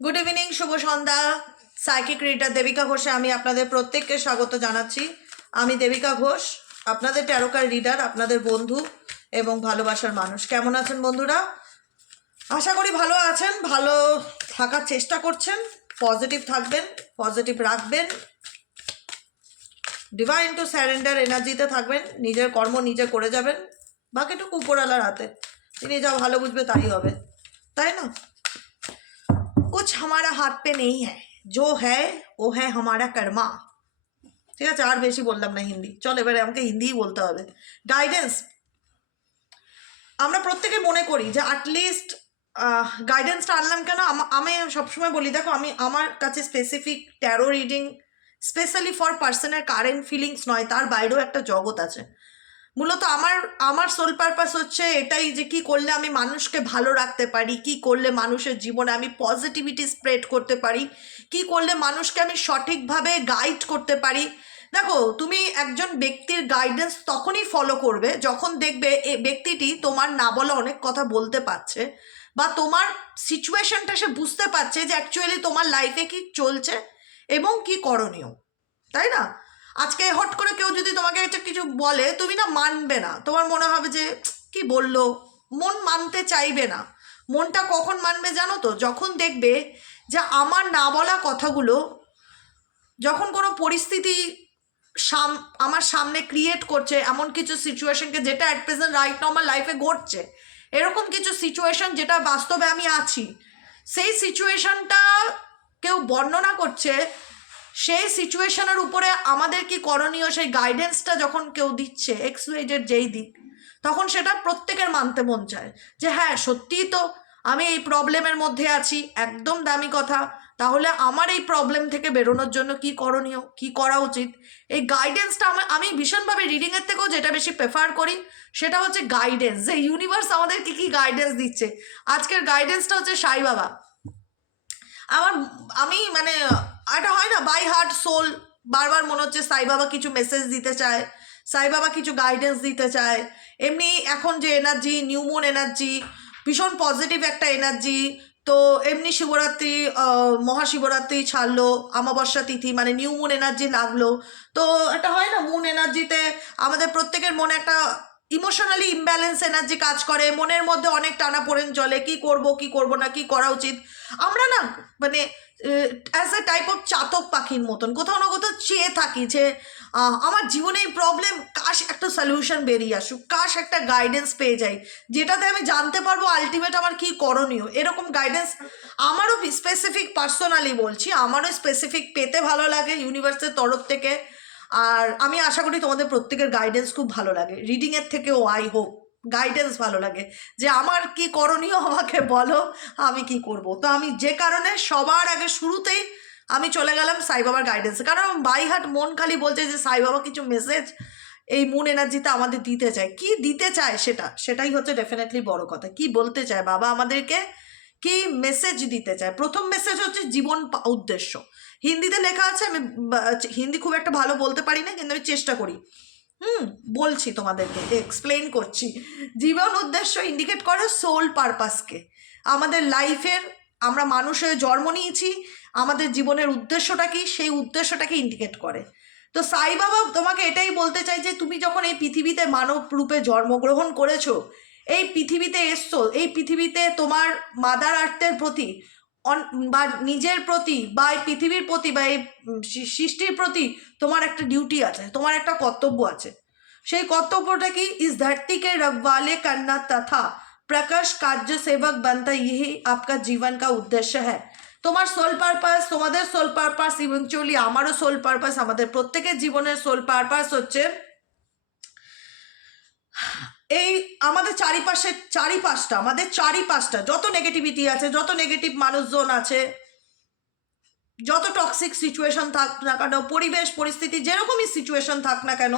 Good evening, শুভ সন্ধ্যা। Psychic reader Devika ঘোষে আমি আপনাদের প্রত্যেককে স্বাগত জানাচ্ছি। আমি দেবিকা ঘোষ, আপনাদের ট্যারোকার রিডার, আপনাদের বন্ধু এবং ভালোবাসার মানুষ। কেমন আছেন বন্ধুরা? আশা করি ভালো আছেন, ভালো থাকার চেষ্টা করছেন, পজিটিভ থাকবেন, পজিটিভ রাখবেন, ডিভাইন টু স্যারেন্ডার এনার্জিতে থাকবেন, নিজের কর্ম নিজে করে যাবেন, বাকিটুকু উপরওয়ালার হাতে, তিনি যা ভালো বুঝবে তাই হবে, তাই না? कुछ हमारा हाथ पे नहीं है, जो है वो है हमारा कर्मा। ঠিক আছে, আর বেশি বললাম না হিন্দি, চল এবারে আমাকে হিন্দিই বলতে হবে। গাইডেন্স আমরা প্রত্যেকে মনে করি যে অ্যাটলিস্ট গাইডেন্সটা আনলাম কেন। আমি সবসময় বলি, দেখো আমি আমার কাছে specific taro reading specially for পার্সনের কারেন্ট ফিলিংস নয়, তার বাইরেও একটা জগৎ আছে। মূলত আমার সোল পারপাস হচ্ছে এটাই যে কি করলে আমি মানুষকে ভালো রাখতে পারি, কি করলে মানুষের জীবনে আমি পজিটিভিটি স্প্রেড করতে পারি, কি করলে মানুষকে আমি সঠিকভাবে গাইড করতে পারি। দেখো, তুমি একজন ব্যক্তির গাইডেন্স তখনই ফলো করবে যখন দেখবে এই ব্যক্তিটি তোমার না বলা অনেক কথা বলতে পারছে, বা তোমার সিচুয়েশনটা সে বুঝতে পারছে যে অ্যাকচুয়ালি তোমার লাইফে কি চলছে এবং কি করণীয়, তাই না? আজকে হট করে কেউ যদি তোমাকে একটা কিছু বলে, তুমি না মানবে না, তোমার মনে হবে যে কি বললো, মন মানতে চাইবে না। মনটা কখন মানবে জানো তো? যখন দেখবে যে আমার না বলা কথাগুলো যখন কোনো পরিস্থিতি আমার সামনে ক্রিয়েট করছে, এমন কিছু সিচুয়েশনকে যেটা অ্যাট প্রেজেন্ট রাইট নাও আমার লাইফে ঘটছে, এরকম কিছু সিচুয়েশন যেটা বাস্তবে আমি আছি, সেই সিচুয়েশনটা কেউ বর্ণনা করছে, সেই সিচুয়েশনের উপরে আমাদের কি করণীয় সেই গাইডেন্সটা যখন কেউ দিচ্ছে, এক্সওয়াইজেড যেই দিক, তখন সেটা প্রত্যেকের মানতে মন চায় যে হ্যাঁ সত্যিই তো আমি এই প্রবলেমের মধ্যে আছি, একদম দামি কথা। তাহলে আমার এই প্রবলেম থেকে বেরোনোর জন্য কি করণীয়, কি করা উচিত, এই গাইডেন্সটা আমি ভীষণভাবে রিডিংয়ের থেকেও যেটা বেশি প্রেফার করি সেটা হচ্ছে গাইডেন্স, যে ইউনিভার্স আমাদের কি কি গাইডেন্স দিচ্ছে। আজকের গাইডেন্সটা হচ্ছে সাই বাবা। আমি মানে একটা হয় না, বাই হার্ট সোল, বারবার মনে হচ্ছে সাই বাবা কিছু মেসেজ দিতে চায়, সাই বাবা কিছু গাইডেন্স দিতে চায়। এমনি এখন যে এনার্জি, নিউ মুন এনার্জি, ভীষণ পজিটিভ একটা এনার্জি। তো এমনি শিবরাত্রি, মহাশিবরাত্রি ছাড়লো, অমাবস্যা তিথি মানে নিউ মুন এনার্জি লাগলো। তো একটা হয় না, মুন এনার্জিতে আমাদের প্রত্যেকের মনে একটা ইমোশনালি ইমব্যালেন্স এনার্জি কাজ করে, মনের মধ্যে অনেক টানাপোড়েন চলে, কি করব না, কি করা উচিত। আমরা না মানে অ্যাজ এ টাইপ অফ চাতক পাখির মতন কোথাও না কোথাও চেয়ে থাকি যে আমার জীবনে এই প্রবলেম, কাশ একটা সলিউশন বেরিয়ে আসুক, কাশ একটা গাইডেন্স পেয়ে যাই যেটাতে আমি জানতে পারবো আলটিমেট আমার কি করণীয়। এরকম গাইডেন্স আমারও স্পেসিফিক, পার্সোনালি বলছি, আমারও স্পেসিফিক পেতে ভালো লাগে ইউনিভার্সের তরফ থেকে। আর আমি আশা করি তোমাদের প্রত্যেকের গাইডেন্স খুব ভালো লাগে, রিডিংয়ের থেকেও আই হোপ গাইডেন্স ভালো লাগে, যে আমার কি করণীয় আমাকে বলো, আমি কি করব। তো আমি যে কারণে সবার আগে শুরুতেই আমি চলে গেলাম সাই বাবার গাইডেন্সে, কারণ বাইহাট মন খালি বলছে যে সাই বাবা কিছু মেসেজ এই মুন এনার্জিতে আমাদের দিতে চায়। কি দিতে চায় সেটাই হচ্ছে ডেফিনেটলি বড় কথা। কি বলতে চায় বাবা আমাদেরকে, কি মেসেজ দিতে চায়? প্রথম মেসেজ হচ্ছে জীবন উদ্দেশ্য। হিন্দিতে লেখা আছে, আমি হিন্দি খুব একটা ভালো বলতে পারি না, কিন্তু আমি চেষ্টা করি। বলছি তোমাদেরকে, এক্সপ্লেন করছি। জীবন উদ্দেশ্য ইন্ডিকেট করে সোল পারপাসকে, আমাদের লাইফের, আমরা মানুষ হয়ে জন্ম নিয়েছি, আমাদের জীবনের উদ্দেশ্যটা কি, সেই উদ্দেশ্যটাকে ইন্ডিকেট করে। তো সাই বাবা তোমাকে এটাই বলতে চাই যে তুমি যখন এই পৃথিবীতে মানব রূপে জন্মগ্রহণ করেছো, এই পৃথিবীতে এসছো, এই পৃথিবীতে তোমার মাদার আর্থের প্রতি বা নিজের প্রতি বা এই পৃথিবীর প্রতি বা এই সৃষ্টির প্রতি তোমার একটা ডিউটি আছে, তোমার একটা কর্তব্য আছে। সেই কর্তব্যটা কি? ইস धरती के रखवाले करना तथा प्रकाश कार्य सेवक बनता, यही आपका जीवन का उद्देश्य है। তোমার সোল পারপাস, তোমাদের সোল পারপাস, ইভেনচুয়ালি আমারও সোল পারপাস, আমাদের প্রত্যেকের জীবনের সোল পারপাস হচ্ছে এই আমাদের চারিপাশটা যত নেগেটিভিটি আছে, যত নেগেটিভ মানুষজন আছে, যত টক্সিক সিচুয়েশন থাক না কেন, পরিবেশ পরিস্থিতি যেরকমই সিচুয়েশন থাক না কেন,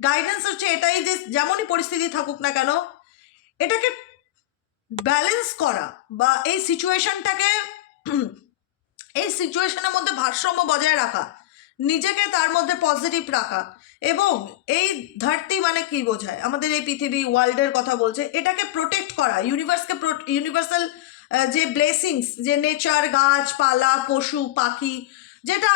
গাইডেন্স হচ্ছে এটাই যে যেমনই পরিস্থিতি থাকুক না কেন, এটাকে ব্যালেন্স করা বা এই সিচুয়েশনটাকে এই সিচুয়েশনের মধ্যে ভারসাম্য বজায় রাখা, নিজেকে তার মধ্যে পজিটিভ রাখা। এবং এই ধরতি মানে কি বোঝায়, আমাদের এই পৃথিবী ওয়ার্ল্ডের কথা বলছে, এটাকে প্রোটেক্ট করা, ইউনিভার্সাল যে ব্লেসিংস, যে নেচার, গাছপালা, পশু পাখি, যেটা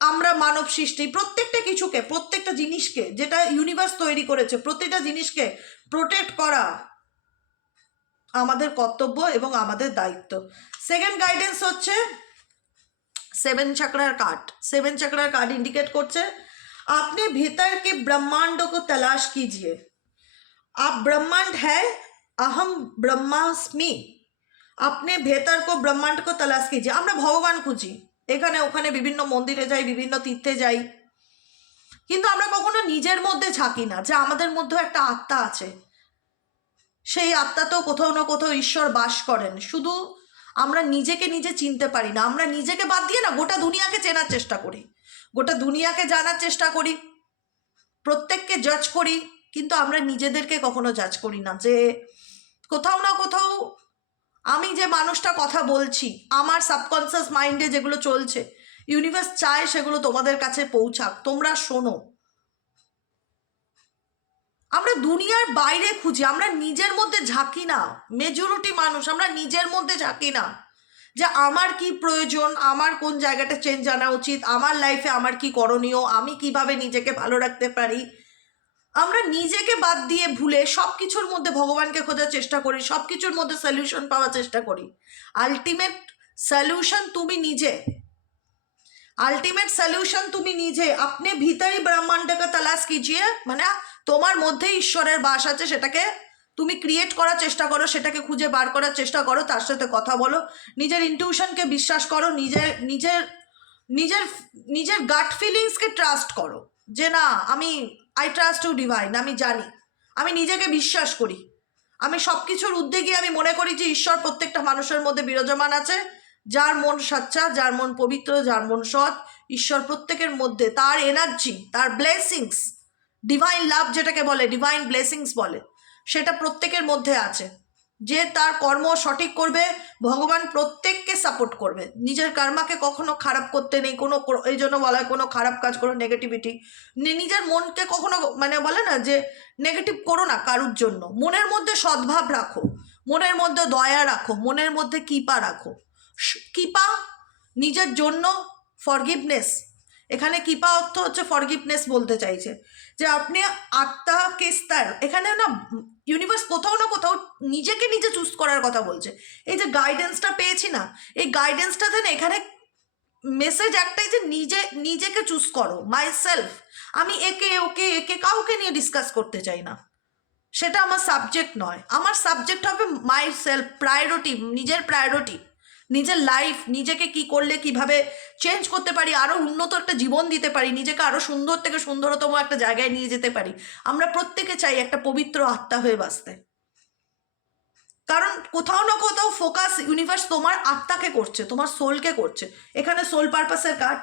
আমরা মানব সৃষ্টি, প্রত্যেকটা কিছুকে, প্রত্যেকটা জিনিসকে, যেটা ইউনিভার্স তৈরি করেছে, প্রত্যেকটা জিনিসকে প্রোটেক্ট করা আমাদের কর্তব্য এবং আমাদের দায়িত্ব। সেকেন্ড গাইডেন্স হচ্ছে 7 चक्रार कार्ड। 7 चक्रार कार्ड इंडिकेट करছে अपने भीतर के ब्रह्मांड को तलाश कीजिए। आप ब्रह्मांड है, अहम ब्रह्मास्मि। अपने भीतर को ब्रह्मांड को तलाश कीजिए। আমরা ভগবান খুঁজি, এখানে ওখানে বিভিন্ন মন্দিরে যাই, বিভিন্ন তীর্থে যাই, কিন্তু আমরা কখনো নিজের মধ্যে ঝাঁকি না যে আমাদের মধ্যে একটা আত্মা আছে। সেই আত্মা তো কোথাও না কোথাও ঈশ্বর বাস করেন, শুধু আমরা নিজেকে নিজে চিনতে পারি না। আমরা নিজেকে বাদ দিয়ে না গোটা দুনিয়াকে চেনার চেষ্টা করি, গোটা দুনিয়াকে জানার চেষ্টা করি, প্রত্যেককে জাজ করি, কিন্তু আমরা নিজেদেরকে কখনো জাজ করি না যে কোথাও না কোথাও আমি যে মানুষটা কথা বলছি, আমার সাবকনসিয়াস মাইন্ডে যেগুলো চলছে, ইউনিভার্স চায় সেগুলো তোমাদের কাছে পৌঁছাক, তোমরা শোনো। আমরা দুনিয়ার বাইরে খুঁজি, আমরা নিজের মধ্যে ঝাঁকি না। মেজরিটি মানুষ আমরা নিজের মধ্যে ঝাঁকি না যে আমার কি প্রয়োজন, আমার কোন জায়গাটা চেঞ্জ আনা উচিত, আমার লাইফে আমার কি করণীয়, আমি কিভাবে নিজেকে ভালো রাখতে পারি। আমরা নিজেকে বাদ দিয়ে ভুলে সব কিছুর মধ্যে ভগবানকে খোঁজার চেষ্টা করি, সব কিছুর মধ্যে সলিউশন পাওয়ার চেষ্টা করি। আলটিমেট সলিউশন তুমি নিজে, আলটিমেট সলিউশন তুমি নিজে। আপনি ভিতরে ব্রহ্মাণ্ডকে তলাশ कीजिए, মানে তোমার মধ্যে ঈশ্বরের বাস আছে, সেটাকে তুমি ক্রিয়েট করার চেষ্টা করো, সেটাকে খুঁজে বার করার চেষ্টা করো, তার সাথে কথা বলো, নিজের ইনটিউশনকে বিশ্বাস করো, নিজের নিজের নিজের নিজের গাট ফিলিংসকে ট্রাস্ট করো যে না আমি আই ট্রাস্ট টু ডিভাইন, আমি জানি, আমি নিজেকে বিশ্বাস করি, আমি সব কিছুর ঊর্ধ্বে গিয়ে আমি মনে করি যে ঈশ্বর প্রত্যেকটা মানুষের মধ্যে বিরাজমান আছে। যার মন সাচ্চা, যার মন পবিত্র, যার মন সৎ, ঈশ্বর প্রত্যেকের মধ্যে, তার এনার্জি, তার ব্লেসিংস, ডিভাইন লাভ যেটাকে বলে, ডিভাইন ব্লেসিংস বলে, সেটা প্রত্যেকের মধ্যে আছে। যে তার কর্ম সঠিক করবে, ভগবান প্রত্যেককে সাপোর্ট করবে। নিজের কর্মাকে কখনো খারাপ করতে নেই, কোনো, এই জন্য বলা হয় কোনো খারাপ কাজ করো, নেগেটিভিটি, নিজের মনকে কখনো মানে বলে না যে নেগেটিভ করো না কারুর জন্য। মনের মধ্যে সদ্ভাব রাখো, মনের মধ্যে দয়া রাখো, মনের মধ্যে কৃপা রাখো। কৃপা নিজের জন্য, ফরগিভনেস, এখানে কৃপা অর্থ হচ্ছে ফরগিভনেস বলতে চাইছে যে আপনি আত্মাকে স্তর, এখানে না ইউনিভার্স কোথাও না কোথাও নিজেকে নিজে চুজ করার কথা বলছে। এই যে গাইডেন্সটা পেয়েছি না, এই গাইডেন্সটাতে না এখানে মেসেজ একটাই যে নিজেকে চুজ করো, মাই সেলফ। আমি একে ওকে একে কাউকে নিয়ে ডিসকাস করতে চাই না, সেটা আমার সাবজেক্ট নয়। আমার সাবজেক্ট হবে মাই সেলফ, প্রায়োরিটি, নিজের প্রায়োরিটি, নিজের লাইফ, নিজেকে কি করলে কিভাবে চেঞ্জ করতে পারি, আরও উন্নত একটা জীবন দিতে পারি, নিজেকে আরও সুন্দর থেকে সুন্দরতম একটা জায়গায় নিয়ে যেতে পারি। আমরা প্রত্যেকে চাই একটা পবিত্র আত্মা হয়ে বাঁচতে, কারণ কোথাও না কোথাও ফোকাস ইউনিভার্স তোমার আত্মাকে করছে, তোমার সোলকে করছে। এখানে সোল পারপাসের কার্ড,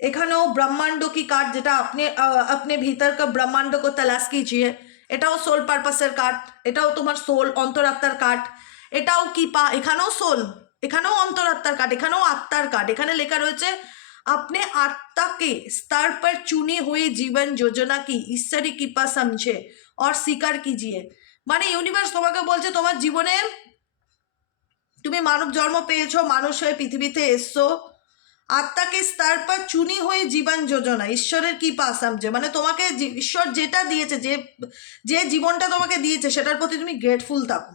এখানেও ব্রহ্মাণ্ড কি কার্ড, যেটা আপনি আপনি ভিতর কা ব্রহ্মাণ্ড কো তলাশ कीजिए, এটাও সোল পারপাসের কার্ড, এটাও তোমার সোল অন্তরাত্মার কার্ড, এটাও কৃপা, এখানেও সোল, এখানেও অন্তরাত্মার কার্ড, এখানেও আত্মার কার্ড। এখানে লেখা রয়েছে अपने आत्मा के स्तर पर चुनी हुई जीवन योजना की ईश्वरी कृपा समझे और स्वीकार कीजिए। মানে ইউনিভার্স তোমাকে বলছে তোমার জীবনে তুমি মানব জন্ম পেয়েছো, মানুষ হয়ে পৃথিবীতে এসছো, আত্মাকে স্তর পর চুনি হয়ে জীবন যোজনা, ঈশ্বরের কৃপা সমঝে, মানে তোমাকে ঈশ্বর যেটা দিয়েছে, যে জীবনটা তোমাকে দিয়েছে, সেটার প্রতি তুমি গ্রেটফুল থাকো,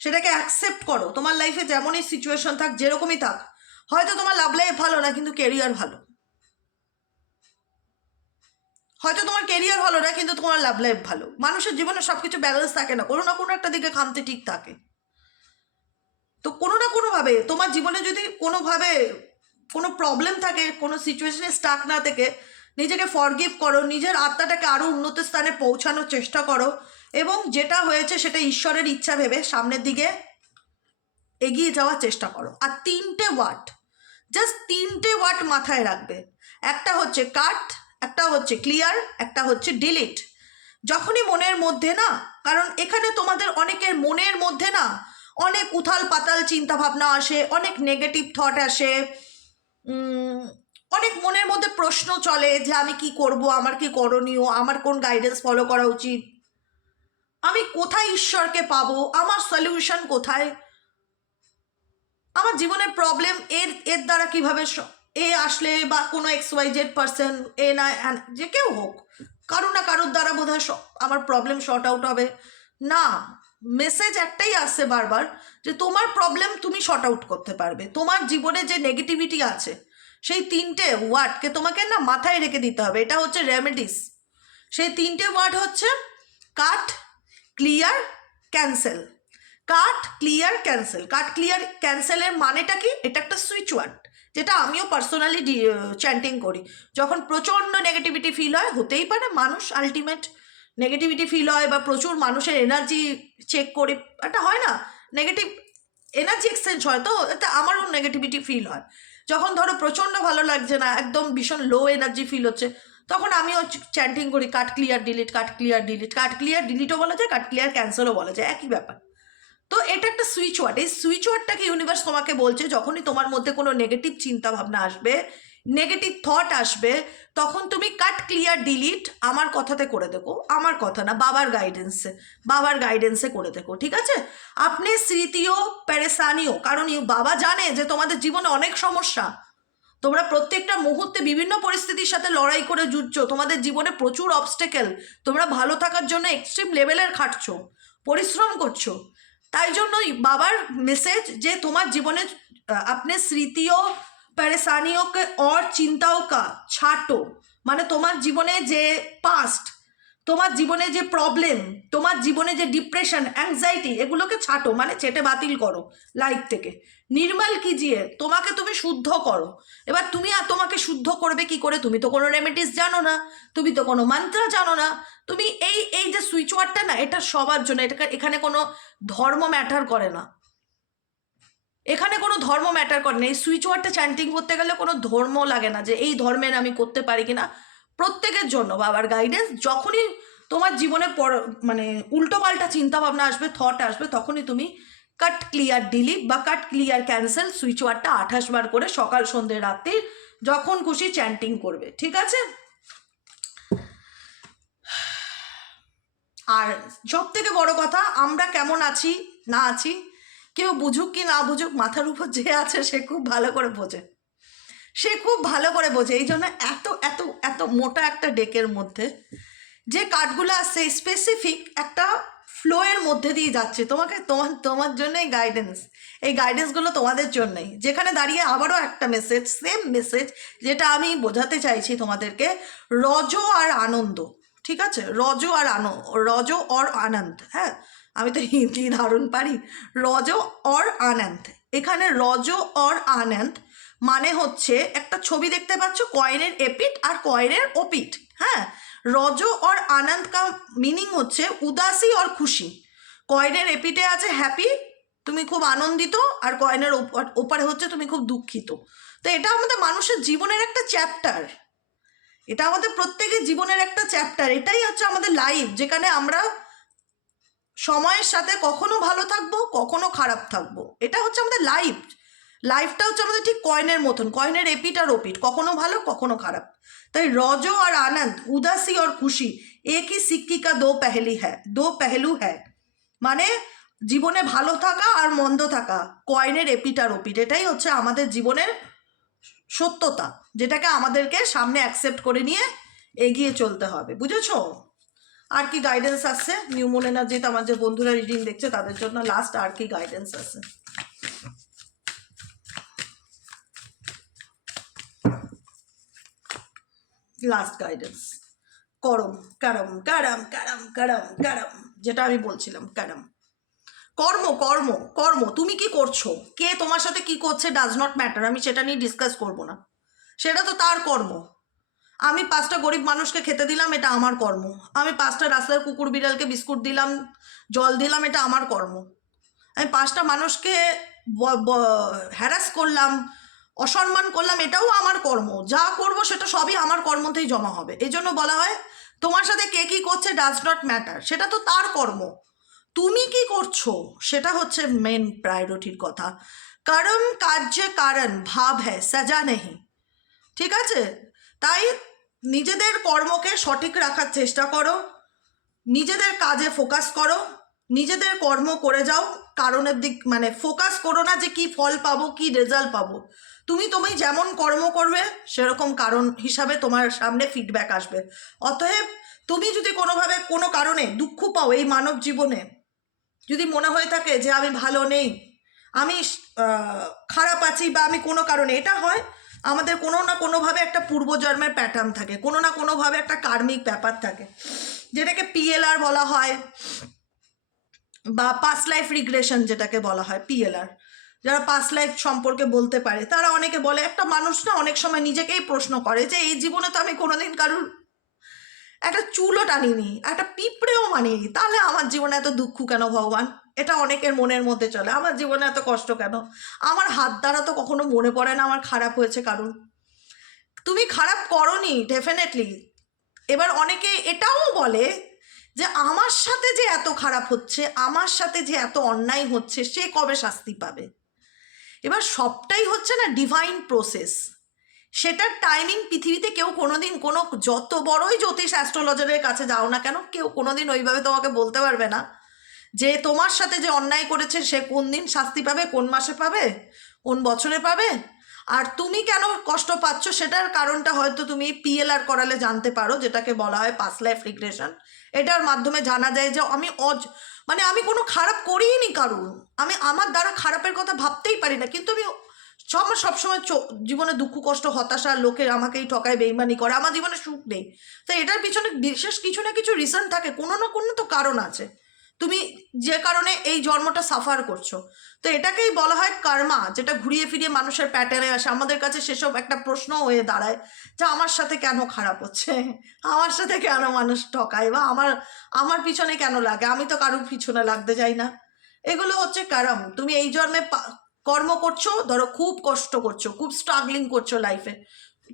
সেটাকে অ্যাকসেপ্ট করো। তোমার লাইফে যেমনই সিচুয়েশন থাক, যেরকমই থাক, হয়তো তোমার লাভ লাইফ ভালো না কিন্তু কেরিয়ার ভালো, হয়তো তোমার কেরিয়ার ভালো না কিন্তু তোমার লাভ লাইফ ভালো। মানুষের জীবনে সব কিছু ব্যালেন্স থাকে না, কোনো না কোনো একটা দিকে খামতে ঠিক থাকে। তো কোনো না কোনোভাবে তোমার জীবনে যদি কোনোভাবে কোনো প্রবলেম থাকে, কোনো সিচুয়েশনে স্টাক না থেকে নিজেকে ফরগিভ করো, নিজের আত্মাটাকে আরও উন্নত স্থানে পৌঁছানোর চেষ্টা করো, এবং যেটা হয়েছে সেটা ঈশ্বরের ইচ্ছা ভেবে সামনের দিকে এগিয়ে যাওয়ার চেষ্টা করো। আর 3টে ওয়ার্ড, জাস্ট 3টে ওয়ার্ড মাথায় রাখবে, একটা হচ্ছে কাট, একটা হচ্ছে ক্লিয়ার, একটা হচ্ছে ডিলিট। যখনই মনের মধ্যে না, কারণ এখানে তোমাদের অনেকের মনের মধ্যে না অনেক উথাল পাতাল চিন্তা ভাবনা আসে, অনেক নেগেটিভ থট আসে, অনেক মনের মধ্যে প্রশ্ন চলে যে আমি কি করব, আমার কি করণীয়, আমার কোন গাইডেন্স ফলো করা উচিত, আমি কোথায় ঈশ্বরকে পাবো, আমার সলিউশন কোথায়। আমার জীবনের প্রবলেম এর দ্বারা কীভাবে এ আসলে বা কোনো XYZ পার্সন, এ না যে কেউ হোক, কারো না কারোর দ্বারা বোধহয় আমার প্রবলেম শর্ট আউট হবে না। মেসেজ একটাই আসছে বারবার যে তোমার প্রবলেম তুমি শর্ট আউট করতে পারবে। তোমার জীবনে যে নেগেটিভিটি আছে সেই 3টে ওয়ার্ডকে তোমাকে না মাথায় রেখে দিতে হবে। এটা হচ্ছে রেমেডিস। সেই 3টে ওয়ার্ড হচ্ছে কাট, ক্লিয়ার, ক্যান্সেল। কাট, ক্লিয়ার, ক্যান্সেল। কাট, ক্লিয়ার, ক্যান্সেলের মানেটা কি? এটা একটা সুইচ ওয়ার্ড, যেটা আমিও পার্সোনালি চ্যান্টিং করি যখন প্রচণ্ড নেগেটিভিটি ফিল হয়। হতেই পারে মানুষ আলটিমেট নেগেটিভিটি ফিল হয় বা প্রচুর মানুষের এনার্জি চেক করে একটা হয় না, নেগেটিভ এনার্জি এক্সচেঞ্জ হয়, তো এটা আমারও নেগেটিভিটি ফিল হয়। যখন ধরো প্রচণ্ড ভালো লাগছে না, একদম ভীষণ লো এনার্জি ফিল হচ্ছে, তখন আমিও চ্যান্টিং করি কাট, ক্লিয়ার, ডিলিট, কাট, ক্লিয়ার, ডিলিট। কাট, ক্লিয়ার, ডিলিটও বলা যায়, কাট, ক্লিয়ার, ক্যান্সেলও বলা যায়, একই ব্যাপার। তো এটা একটা সুইচ ওয়ার্ড। এই সুইচ ওয়ার্ডটাকে ইউনিভার্স তোমাকে বলছে যখনই তোমার মধ্যে কোনো নেগেটিভ চিন্তা ভাবনা আসবে, নেগেটিভ থট আসবে, তখন তুমি কাট, ক্লিয়ার, ডিলিট আমার কথাতে করে দেখো। আমার কথা না, বাবার গাইডেন্সে করে দেখো, ঠিক আছে? আপনি স্মৃতিও পেরেশানিও, কারণ বাবা জানে যে তোমাদের জীবনে অনেক সমস্যা, তোমরা প্রত্যেকটা মুহূর্তে বিভিন্ন পরিস্থিতির সাথে লড়াই করে যুঝছো, তোমাদের জীবনে প্রচুর অবস্টেকেল, তোমরা ভালো থাকার জন্য এক্সট্রিম লেভেলের খাটছো, পরিশ্রম করছো। তাই জন্যই বাবার মেসেজ যে তোমার জীবনে আপনি স্মৃতিও परेशानियों के और चिंताओं का छाटो, মানে তোমার জীবনে যে পাস্ট, তোমার জীবনে যে প্রবলেম, তোমার জীবনে যে ডিপ্রেশন, অ্যাংজাইটি, এগুলোকে ছাটো, মানে চেটে বাতিল করো লাইফ থেকে। নির্মল কিজিয়ে, তোমাকে তুমি শুদ্ধ করো। এবার তুমি আর তোমাকে শুদ্ধ করবে কি করে? তুমি তো কোনো রেমেডিস জানো না, তুমি তো কোনো মন্ত্র জানো না। তুমি এই যে সুইচ ওয়ার্ডটা না, এটা সবার জন্য। এখানে কোনো ধর্ম ম্যাটার করে না, এখানে কোনো ধর্ম ম্যাটার করে না। এই সুইচ ওয়ার্ডটা চ্যান্টিং করতে গেলে কোনো ধর্ম লাগে না যে এই ধর্মের আমি করতে পারি কিনা। প্রত্যেকের জন্য বাবার গাইডেন্স। যখনই তোমার জীবনে মানে উল্টোপাল্টা চিন্তাভাবনা আসবে, থট আসবে, তখনই তুমি কাট, ক্লিয়ার, ডিলিট বা কাট, ক্লিয়ার, ক্যান্সেল সুইচ ওয়ার্ডটা 28 বার করে সকাল, সন্ধ্যে, রাত্রি যখন খুশি চ্যান্টিং করবে, ঠিক আছে? আর সব থেকে বড় কথা, আমরা কেমন আছি না আছি কেউ বুঝুক কি না বুঝুক, মাথার উপর যে আছে সে খুব ভালো করে বোঝে, সে খুব ভালো করে বোঝে। এই জন্য এত এত এত মোটা একটা ডেকের মধ্যে যে কার্ডগুলো আসছে স্পেসিফিক একটা ফ্লোয়ের মধ্যে দিয়ে যাচ্ছে। তোমার জন্য এই গাইডেন্সগুলো তোমাদের জন্যই। যেখানে দাঁড়িয়ে আবারও একটা মেসেজ, সেম মেসেজ যেটা আমি বোঝাতে চাইছি তোমাদেরকে, রজো আর আনন্দ, ঠিক আছে? রজো আর আনন্দ, হ্যাঁ আমি তো হিন্দি দারুণ পারি। রজো আর আনন্দ, এখানে রজো আর আনন্দ মানে হচ্ছে একটা ছবি দেখতে পাচ্ছ, কয়েনের এপিট আর কয়েনের ওপিট, হ্যাঁ। রজো আর আনন্দ কা মিনিং হচ্ছে উদাসী আর খুশি। কয়েনের এপিটে আছে হ্যাপি, তুমি খুব আনন্দিত, আর কয়েনের ওপারে হচ্ছে তুমি খুব দুঃখিত। তো এটা আমাদের মানুষের জীবনের একটা চ্যাপ্টার, এটা আমাদের প্রত্যেকের জীবনের একটা চ্যাপ্টার। এটাই হচ্ছে আমাদের লাইফ, যেখানে আমরা সময়ের সাথে কখনো ভালো থাকবো, কখনো খারাপ থাকবো। এটা হচ্ছে আমাদের লাইফটা হচ্ছে আমাদের ঠিক কয়েনের মতন, কয়েনের এপিট আর ওপিট, কখনো ভালো কখনো খারাপ। তাই রজো আর আনন্দ, উদাসী আর খুশি, এক হি সিক্কি কা দো পেহলু হ্যায়, মানে জীবনে ভালো থাকা আর মন্দ থাকা, কয়েনের এপিট আর ওপিট। এটাই হচ্ছে আমাদের জীবনের সত্যতা, যেটাকে আমাদেরকে সামনে অ্যাকসেপ্ট করে নিয়ে এগিয়ে চলতে হবে, বুঝেছো? আর কি গাইডেন্স আসছে নিউ মুন এনার্জিতে আমার যে বন্ধুরা রিডিং দেখছে তাদের জন্য লাস্ট আর কি গাইডেন্স আছে? লাস্ট গাইডেন্স, করম কারম কারম কারম কারম কারম, যেটা আমি বলছিলাম কারম। কর্ম কর্ম কর্ম, তুমি কি করছো, কে তোমার সাথে কি করছে ডাজ নট ম্যাটার, আমি সেটা নিয়ে ডিসকাস করবো না, সেটা তো তার কর্ম। আমি 5টা গরিব মানুষকে খেতে দিলাম, এটা আমার কর্ম। আমি 5টা রাস্তার কুকুর বিড়ালকে বিস্কুট দিলাম, জল দিলাম, এটা আমার কর্ম। আমি 5টা মানুষকে হ্যারাস করলাম, অসম্মান করলাম, এটাও আমার কর্ম। যা করব সেটা সবই আমার কর্মতেই জমা হবে। এই জন্য বলা হয় তোমার সাথে কে কী করছে ডাজ নট ম্যাটার, সেটা তো তার কর্ম। তুমি কি করছো সেটা হচ্ছে মেন প্রায়োরিটির কথা। কর্ম কার্যে কারণ ভাব হ্যায়, সাজা নেহি, ঠিক আছে? তাই নিজেদের কর্মকে সঠিক রাখার চেষ্টা করো, নিজেদের কাজে ফোকাস করো, নিজেদের কর্ম করে যাও, কারণের দিক মানে ফোকাস করো না যে কি ফল পাবো কি রেজাল্ট পাবো। তুমি যেমন কর্ম করবে সেরকম কারণ হিসাবে তোমার সামনে ফিডব্যাক আসবে। অতএব তুমি যদি কোনোভাবে কোনো কারণে দুঃখ পাও এই মানব জীবনে, যদি মনে হয়ে থাকে যে আমি ভালো নেই, আমি খারাপ আছি, বা আমি কোনো কারণে, এটা হয় আমাদের কোনো না কোনোভাবে একটা পূর্বজন্মের প্যাটার্ন থাকে, কোনো না কোনোভাবে একটা কার্মিক ব্যাপার থাকে, যেটাকে পিএলআর বলা হয় বা পাস্ট লাইফ রিগ্রেশন যেটাকে বলা হয় পিএলআর। যারা পাস্ট লাইফ সম্পর্কে বলতে পারে তারা অনেকে বলে, একটা মানুষ না অনেক সময় নিজেকেই প্রশ্ন করে যে এই জীবনে তো আমি কোনোদিন কারুর একটা চুলও টানিনি, একটা পিঁপড়েও মানিনি, তাহলে আমার জীবনে এত দুঃখ কেন ভগবান? এটা অনেকের মনের মধ্যে চলে, আমার জীবনে এত কষ্ট কেন? আমার হাত দ্বারা তো কখনো মনে পড়ে না আমার খারাপ হয়েছে কারণ। তুমি খারাপ করনি ডেফিনেটলি। এবার অনেকে এটাও বলে যে আমার সাথে যে এত খারাপ হচ্ছে, আমার সাথে যে এত অন্যায় হচ্ছে, সে কবে শাস্তি পাবে? এবার সবটাই হচ্ছে না ডিভাইন প্রসেস, সেটার টাইমিং পৃথিবীতে কেউ কোনোদিন কোনো যত বড়ই জ্যোতিষ অ্যাস্ট্রোলজারের কাছে যাও না কেন, কেউ কোনোদিন ওইভাবে তোমাকে বলতে পারবে না যে তোমার সাথে যে অন্যায় করেছে সে কোন দিন শাস্তি পাবে, কোন মাসে পাবে, কোন বছরে পাবে। আর তুমি কেন কষ্ট পাচ্ছ সেটার কারণটা হয়তো তুমি পিএলআর করালে জানতে পারো, যেটাকে বলা হয় পাস্ট লাইফ রিগ্রেশন। এটার মাধ্যমে জানা যায় যে আমি মানে আমি কোনো খারাপ করিনি কারুর, আমি আমার দ্বারা খারাপের কথা ভাবতেই পারি না, কিন্তু আমি আমার সবসময় জীবনে দুঃখ কষ্ট হতাশা, লোকের আমাকেই ঠকায় বেইমানি করে, আমার জীবনে সুখ নেই। তো এটার পিছনে বিশেষ কিছু না কিছু রিজন থাকে, কোনো না কোনো তো কারণ আছে, তুমি যে কারণে এই জন্মটা সাফার করছো। তো এটাকেই বলা হয় কর্মা, যেটা ঘুরিয়ে ফিরিয়ে মানুষের প্যাটার্নে আসে। আমাদের কাছে সেসব একটা প্রশ্ন হয়ে দাঁড়ায় যে আমার সাথে কেন খারাপ হচ্ছে, আমার সাথে কেন মানুষ ঠকায়, বা আমার পিছনে কেন লাগে, আমি তো কারোর পিছনে লাগতে চাই না। এগুলো হচ্ছে কারণ তুমি এই জন্মে কর্ম করছো, ধরো খুব কষ্ট করছো, খুব স্ট্রাগলিং করছো লাইফে,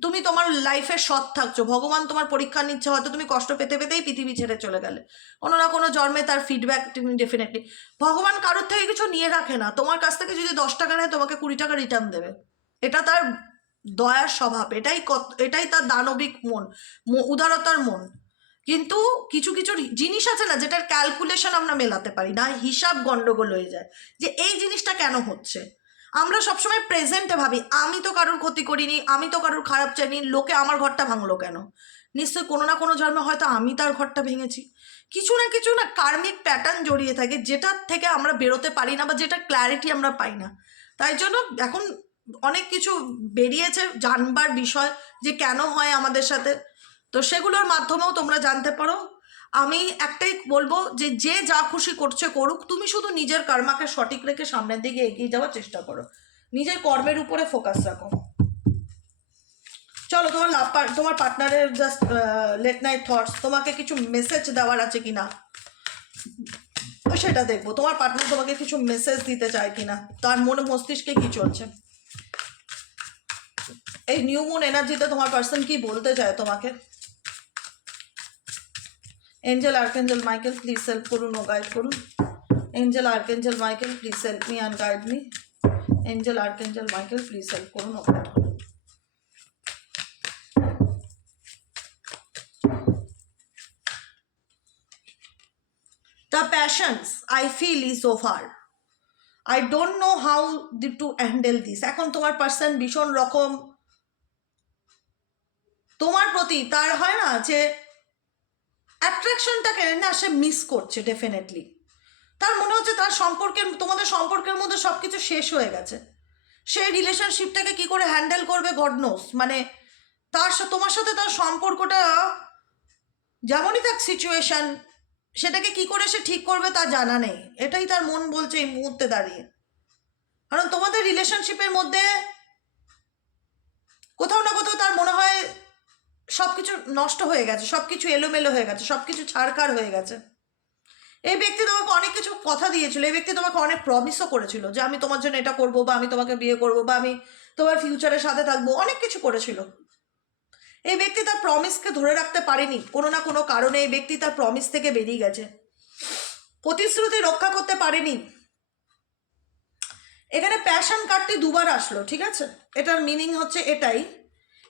তুমি তোমার লাইফে সৎ থাকছো, ভগবান তোমার পরীক্ষা নিচ্ছে, হয়তো তুমি কষ্ট পেতে পেতেই পৃথিবী ছেড়ে চলে গেলে, কোনো না কোনো জন্মে তার ফিডব্যাক তুমি ডেফিনেটলি। ভগবান কারোর থেকে কিছু নিয়ে রাখে না, তোমার কাছ থেকে যদি 10 টাকা নেয় তোমাকে 20 টাকা রিটার্ন দেবে, এটা তার দয়ার স্বভাব, এটাই তার দানবিক মন, উদারতার মন। কিন্তু কিছু কিছু জিনিস আছে না যেটার ক্যালকুলেশন আমরা মেলাতে পারি না, হিসাব গন্ডগোল হয়ে যায় যে এই জিনিসটা কেন হচ্ছে। আমরা সবসময় প্রেজেন্টে ভাবি আমি তো কারোর ক্ষতি করিনি, আমি তো কারোর খারাপ চাইনি, লোকে আমার ঘরটা ভাঙলো কেন? নিশ্চয়ই কোনো না কোনো জন্মে হয়তো আমি তার ঘরটা ভেঙেছি। কিছু না কার্মিক প্যাটার্ন জড়িয়ে থাকে, যেটার থেকে আমরা বেরোতে পারি না বা যেটা ক্ল্যারিটি আমরা পাই না। তাই জন্য এখন অনেক কিছু বেরিয়েছে জানবার বিষয় যে কেন হয় আমাদের সাথে, তো সেগুলোর মাধ্যমেও তোমরা জানতে পারো। আমি একটাই বলবো যে যে যা খুশি করছে করুক, তুমি শুধু নিজের কর্মাকে সঠিক রেখে সামনের দিকে এগিয়ে যাওয়ার চেষ্টা করো, নিজের কর্মের উপরে ফোকাস রাখো। চলো তোমার পার্টনারের জাস্ট লেট নাইট থটস, তোমাকে কিছু মেসেজ দেওয়ার আছে কিনা সেটা দেখবো, তোমার পার্টনার তোমাকে কিছু মেসেজ দিতে চায় কিনা, তার মনে মস্তিষ্কে কি চলছে, এই নিউ মুন এনার্জিতে তোমার পার্সন কি বলতে চায় তোমাকে। Angel archangel Michael please help করুন ও গাইড করুন। Angel archangel Michael please help me and guide me. Angel archangel Michael please help করুন ও গাইড করুন। The passions I feel is over. I don't know how to handle this. এখন তোমার person ভীষণ রকম তোমার প্রতি, তার হয় না যে অ্যাট্রাকশনটাকে না সে মিস করছে ডেফিনেটলি। তার মনে হচ্ছে তার তোমাদের সম্পর্কের মধ্যে সব কিছু শেষ হয়ে গেছে, সেই রিলেশনশিপটাকে কি করে হ্যান্ডেল করবে গড নোস। মানে তোমার সাথে তার সম্পর্কটা যেমনই থাক সিচুয়েশন, সেটাকে কি করে সে ঠিক করবে তা জানা নেই, এটাই তার মন বলছে এই মুহূর্তে দাঁড়িয়ে। কারণ তোমাদের রিলেশনশিপের মধ্যে কোথাও না কোথাও তার মনে হয় সব কিছু নষ্ট হয়ে গেছে, সব কিছু এলোমেলো হয়ে গেছে, সব কিছু ছাড়খাড় হয়ে গেছে। এই ব্যক্তি তোমাকে অনেক কিছু কথা দিয়েছিল, এই ব্যক্তি তোমাকে অনেক প্রমিসও করেছিল যে আমি তোমার জন্য এটা করবো, বা আমি তোমাকে বিয়ে করবো, বা আমি তোমার ফিউচারের সাথে থাকবো, অনেক কিছু করেছিল। এই ব্যক্তি তার প্রমিসকে ধরে রাখতে পারেনি, কোনো না কোনো কারণে এই ব্যক্তি তার প্রমিস থেকে বেরিয়ে গেছে, প্রতিশ্রুতি রক্ষা করতে পারেনি। এখানে প্যাশন কার্ডটি দুবার আসলো, ঠিক আছে, এটার মিনিং হচ্ছে এটাই,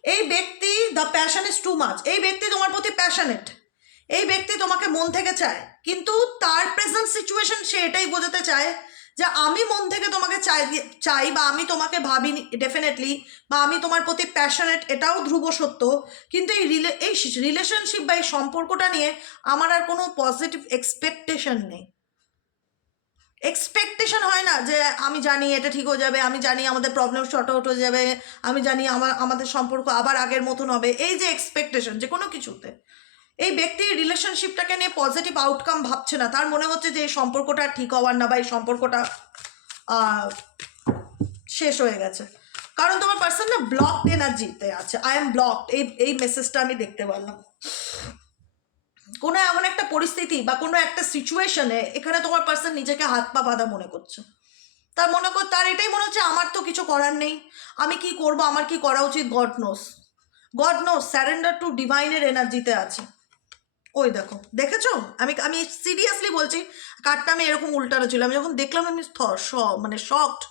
এই ব্যক্তি the passion is too much, এই ব্যক্তি তোমার প্রতি প্যাশনেট, এই ব্যক্তি তোমাকে মন থেকে চায়, কিন্তু তার প্রেজেন্ট সিচুয়েশন সে এটাই বোঝাতে চায় যে আমি মন থেকে তোমাকে চাই বা আমি তোমাকে ভাবি ডেফিনেটলি, বা আমি তোমার প্রতি প্যাশনেট, এটাও ধ্রুব সত্য, কিন্তু এই রিলেশনশিপ বা এই সম্পর্কটা নিয়ে আমার আর কোনো পজিটিভ এক্সপেকটেশন নেই। এক্সপেকটেশন হয় না যে আমি জানি এটা ঠিক হয়ে যাবে, আমি জানি আমাদের প্রবলেম শর্ট আউট হয়ে যাবে, আমি জানি আমাদের সম্পর্ক আবার আগের মতন হবে, এই যে এক্সপেকটেশন যে কোনো কিছুতে, এই ব্যক্তি রিলেশনশিপটাকে নিয়ে পজিটিভ আউটকাম ভাবছে না। তার মনে হচ্ছে যে এই সম্পর্কটা ঠিক হওয়ার না, বা এই সম্পর্কটা শেষ হয়ে গেছে। কারণ তোমার পার্সন না ব্লকড এনার্জিতে আছে। আই এম ব্লকড, এই মেসেজটা আমি দেখতে পারলাম। কোনো এমন একটা পরিস্থিতি বা কোনো একটা সিচুয়েশনে এখানে তোমার পার্সন নিজেকে হাত পা বাঁধা মনে করছে। তার এটাই মনে হচ্ছে আমার তো কিছু করার নেই, আমি কি করব, আমার কি করা উচিত, গড নোস। স্যারেন্ডার টু ডিভাইনের এনার্জিতে আছে। ওই দেখো, দেখেছো? আমি সিরিয়াসলি বলছি, কার্ডটা আমি এরকম উল্টানো ছিল, আমি যখন দেখলাম আমি মানে shocked.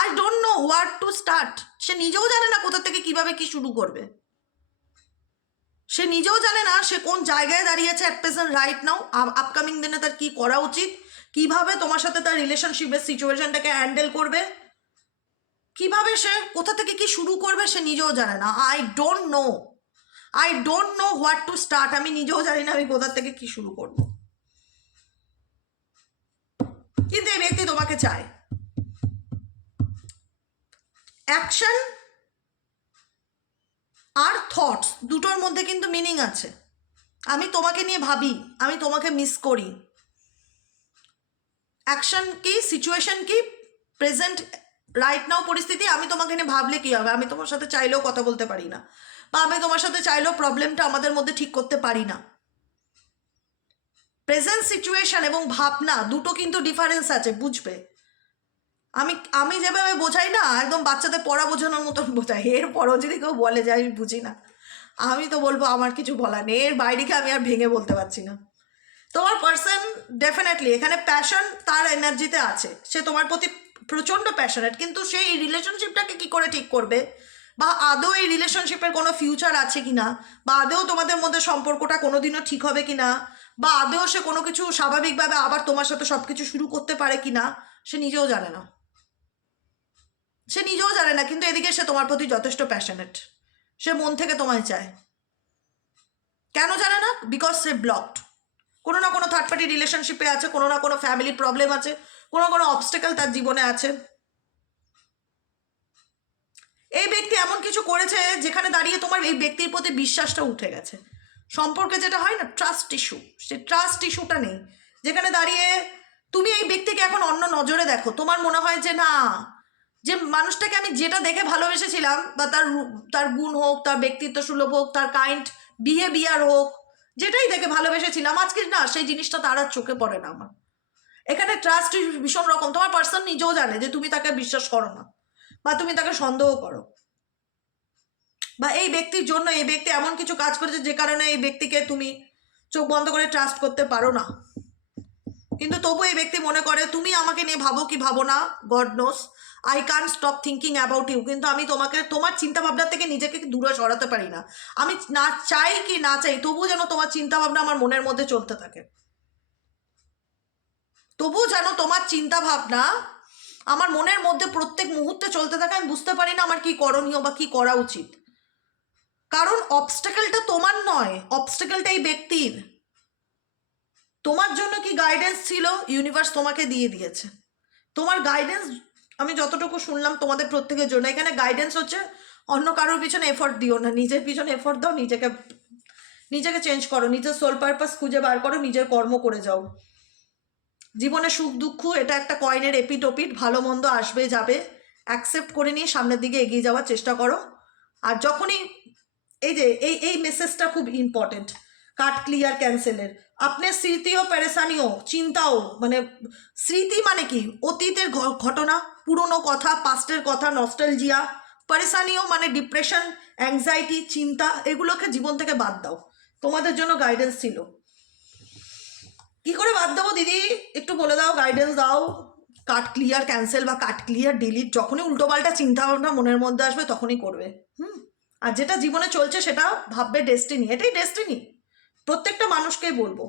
I don't know what to start. সে নিজেও জানে না কোথা থেকে কিভাবে কি শুরু করবে, সে নিজেও জানে না সে কোন জায়গায় দাঁড়িয়েছে at present right now. Upcoming দিনে তার কি করা উচিত, কিভাবে তোমার সাথে তার রিলেশনশিপের সিচুয়েশনটাকে হ্যান্ডেল করবে, কিভাবে সে কোথা থেকে কি শুরু করবে সে নিজেও জানে না। I don't know what to start. আমি নিজেও জানি না আমি কোথা থেকে কি শুরু করব। কিন্তু এই ব্যক্তি তোমাকে চায়। অ্যাকশন আর থটস দুটোর মধ্যে কিন্তু মিনিং আছে। আমি তোমাকে নিয়ে ভাবি, আমি তোমাকে মিস করি। অ্যাকশন কি, সিচুয়েশন কি, প্রেজেন্ট রাইট নাও পরিস্থিতি, আমি তোমাকে নিয়ে ভাবলে কী হবে? আমি তোমার সাথে চাইলেও কথা বলতে পারি না, বা আমি তোমার সাথে চাইলেও প্রবলেমটা আমাদের মধ্যে ঠিক করতে পারি না। প্রেজেন্ট সিচুয়েশন এবং ভাবনা দুটো কিন্তু ডিফারেন্স আছে, বুঝবে। আমি যেভাবে বোঝাই না, একদম বাচ্চাদের পড়া বোঝানোর মতন বোঝাই। এরপরও যদি কেউ বলে যে আমি বুঝি না, আমি তো বলবো আমার কিছু বলার নেই, এর বাইরেকে আমি আর ভেঙে বলতে পারছি না। তোমার পার্সন ডেফিনেটলি এখানে প্যাশন তার এনার্জিতে আছে, সে তোমার প্রতি প্রচণ্ড প্যাশনেট, কিন্তু সেই রিলেশনশিপটাকে কি করে ঠিক করবে, বা আদৌ এই রিলেশনশিপের কোনো ফিউচার আছে কি না, বা আদৌ তোমাদের মধ্যে সম্পর্কটা কোনোদিনও ঠিক হবে কি না, বা আদৌ সে কোনো কিছু স্বাভাবিকভাবে আবার তোমার সাথে সব কিছু শুরু করতে পারে কি না, সে নিজেও জানে না। কিন্তু এদিকে সে তোমার প্রতি যথেষ্ট প্যাশনেট, সে মন থেকে তোমায় চায়। কেন জানে না? Because say blocked. কোনো না কোনো থার্ড পার্টি রিলেশনশিপে আছে, কোনো না কোনো ফ্যামিলি প্রবলেম আছে, কোনো না কোনো অবস্টেকেল তার জীবনে আছে। এই ব্যক্তি এমন কিছু করেছে যেখানে দাঁড়িয়ে তোমার এই ব্যক্তির প্রতি বিশ্বাসটা উঠে গেছে। সম্পর্কে যেটা হয় না ট্রাস্ট ইস্যু, সে ট্রাস্ট ইস্যুটা নেই। যেখানে দাঁড়িয়ে তুমি এই ব্যক্তিকে এখন অন্য নজরে দেখো, তোমার মনে হয় যে না, যে মানুষটাকে আমি যেটা দেখে ভালোবেসেছিলাম, বা তার গুণ হোক, তার ব্যক্তিত্ব সুলভ হোক, তার কাইন্ড বিহেভিয়ার হোক, যেটাই দেখে ভালোবেসেছিলাম, আজকে না সেই জিনিসটা তার আর চোখে পড়ে না আমার। এখানে ট্রাস্ট ভীষণ রকম। তোমার পার্সন নিজেও জানে যে তুমি তাকে বিশ্বাস করো না, বা তুমি তাকে সন্দেহ করো, বা এই ব্যক্তির জন্য এই ব্যক্তি এমন কিছু কাজ করেছে যে কারণে এই ব্যক্তিকে তুমি চোখ বন্ধ করে ট্রাস্ট করতে পারো না। কিন্তু তবু এই ব্যক্তি মনে করে তুমি আমাকে নিয়ে ভাবো কি ভাবো না, God knows, I can't stop thinking about you. কিন্তু আমি তোমাকে তোমার চিন্তা ভাবনা থেকে নিজেকে দূরে সরাতে পারি না। আমি না চাই কি না চাই, তবুও যেন তোমার চিন্তা ভাবনা আমার মনের মধ্যে চলতে থাকে, তবুও যেন তোমার চিন্তা ভাবনা আমার মনের মধ্যে প্রত্যেক মুহূর্তে চলতে থাকে। আমি বুঝতে পারি না আমার কি করণীয় বা কি করা উচিত। কারণ অবস্টাকেলটা তোমার নয়, অবস্টাকেলটা এই ব্যক্তির। তোমার জন্য কি গাইডেন্স ছিল, ইউনিভার্স তোমাকে দিয়ে দিয়েছে। তোমার গাইডেন্স আমি যতটুকু শুনলাম তোমাদের প্রত্যেকের জন্য এখানে গাইডেন্স হচ্ছে অন্য কারোর পিছনে এফোর্ট দিও না, নিজের পিছনে এফোর্ট দাও, নিজেকে চেঞ্জ করো, নিজের সোল পারপাস খুঁজে বার করো, নিজের কর্ম করে যাও। জীবনে সুখ দুঃখ এটা একটা কয়েনের এপিট ওপিট, ভালো মন্দ আসবে যাবে, অ্যাকসেপ্ট করে নিয়ে সামনের দিকে এগিয়ে যাওয়ার চেষ্টা করো। আর যখনই এই যে এই মেসেজটা খুব ইম্পর্টেন্ট, কার্ড ক্লিয়ার ক্যান্সেলের, আপনার স্মৃতিও পেরেশানিও চিন্তাও, মানে স্মৃতি মানে কি, অতীতের ঘটনা, পুরনো কথা, পাস্টের কথা, নস্টালজিয়া, পেরেশানিও মানে ডিপ্রেশন, অ্যাংজাইটি, চিন্তা, এগুলোকে জীবন থেকে বাদ দাও। তোমাদের জন্য গাইডেন্স ছিল। কি করে বাদ দেবো দিদি, একটু বলে দাও, গাইডেন্স দাও। কাট ক্লিয়ার ক্যান্সেল বা কাট ক্লিয়ার ডিলিট, যখনই উল্টোপাল্টা চিন্তা ভাবনা মনের মধ্যে আসবে তখনই করবে। আর যেটা জীবনে চলছে সেটা ভাববে ডেস্টিনি, এটাই ডেস্টিনি। প্রত্যেকটা মানুষকেই বলবো,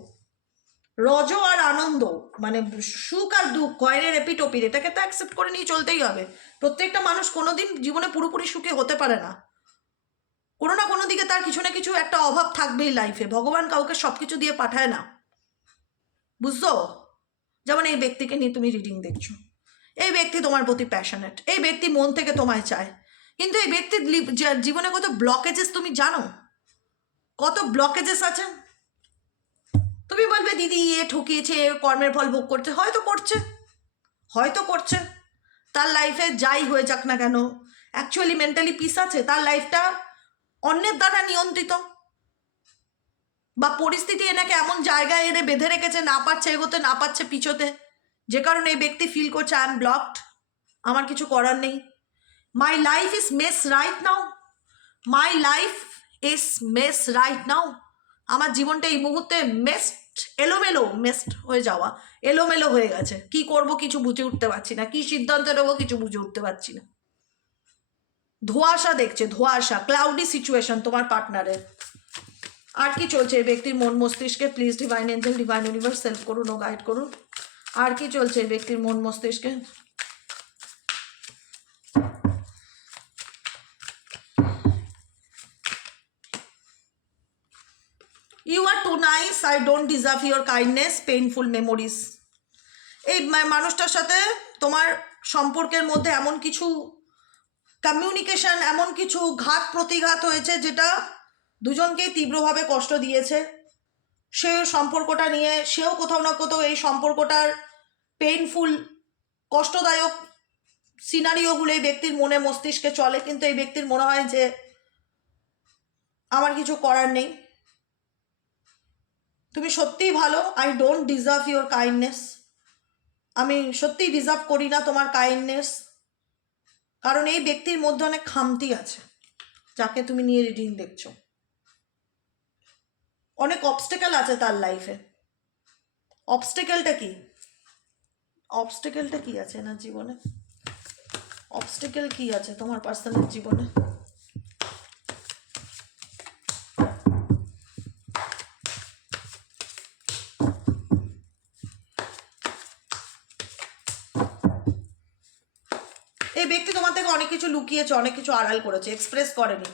রজ আর আনন্দ মানে সুখ আর দুঃখ কয়েনের এপিটোপির, এটাকে তো অ্যাকসেপ্ট করে নিয়ে চলতেই হবে। প্রত্যেকটা মানুষ কোনোদিন জীবনে পুরোপুরি সুখে হতে পারে না, কোনো না কোনো দিকে তার কিছু না কিছু একটা অভাব থাকবেই লাইফে। ভগবান কাউকে সব কিছু দিয়ে পাঠায় না, বুঝছো? যেমন এই ব্যক্তিকে নিয়ে তুমি রিডিং দেখছো, এই ব্যক্তি তোমার প্রতি প্যাশনেট, এই ব্যক্তি মন থেকে তোমায় চায়, কিন্তু এই ব্যক্তির জীবনে কত ব্লকেজেস তুমি জানো? কত ব্লকেজেস আছে। তুমি বলবে দিদি এ ঠকিয়েছে, কর্মের ফল ভোগ করছে, হয়তো করছে, তার লাইফে যাই হয়ে যাক না কেন অ্যাকচুয়ালি মেন্টালি পিস আছে, তার লাইফটা অন্যের দ্বারা নিয়ন্ত্রিত, বা পরিস্থিতি এনাকে এমন জায়গায় এনে বেঁধে রেখেছে, না পারছে এগোতে, না পারছে পিছোতে, যে কারণে এই ব্যক্তি ফিল করছে আই এম ব্লকড, আমার কিছু করার নেই, my life is mess right now, my life is mess right now, আমার জীবনটা এই মুহূর্তে মেসড হয়ে যাওয়া, এলোমেলো হয়ে গেছে, কি করব কিছু বুঝে উঠতে পারছি না, কি সিদ্ধান্ত নেবো কিছু বুঝে উঠতে পারছি না। ধোঁয়াশা দেখছে, ধোঁয়াশা, ক্লাউডি সিচুয়েশন তোমার পার্টনারের। আর কি চলছে এই ব্যক্তির মন মস্তিষ্কে? Please divine Angel, divine universe help করুন ও গাইড করুন। আর কি চলছে এই ব্যক্তির মন মস্তিষ্কে? You are too nice, I don't deserve your kindness, painful memories. এই মানুষটার সাথে তোমার সম্পর্কের মধ্যে এমন কিছু কমিউনিকেশন, এমন কিছু ঘাত প্রতিঘাত হয়েছে যেটা দুজনকেই তীব্রভাবে কষ্ট দিয়েছে। সে সম্পর্কটা নিয়ে, সেও কোথাও না কোথাও এই সম্পর্কটার পেইনফুল, কষ্টদায়ক সিনারিওগুলো এই ব্যক্তির মনে মস্তিষ্কে চলে, কিন্তু এই ব্যক্তির মনে হয় যে আমার কিছু করার নেই, তুমি সত্যিই ভালো, I don't deserve your kindness, আমি সত্যিই ডিজার্ভ করি না তোমার কাইন্ডনেস। কারণ এই ব্যক্তির মধ্যে অনেক খামতি আছে, যাকে তুমি নিয়ে রিডিং দেখছো, অনেক অবস্টেকেল আছে তার লাইফে। অবস্টেকেলটা কি আছে না জীবনে? অবস্টেকেল কি আছে তোমার পার্সোনাল জীবনে? এই ব্যক্তি তোমার থেকে অনেক কিছু লুকিয়েছে, অনেক কিছু আড়াল করেছে, এক্সপ্রেস করেনি,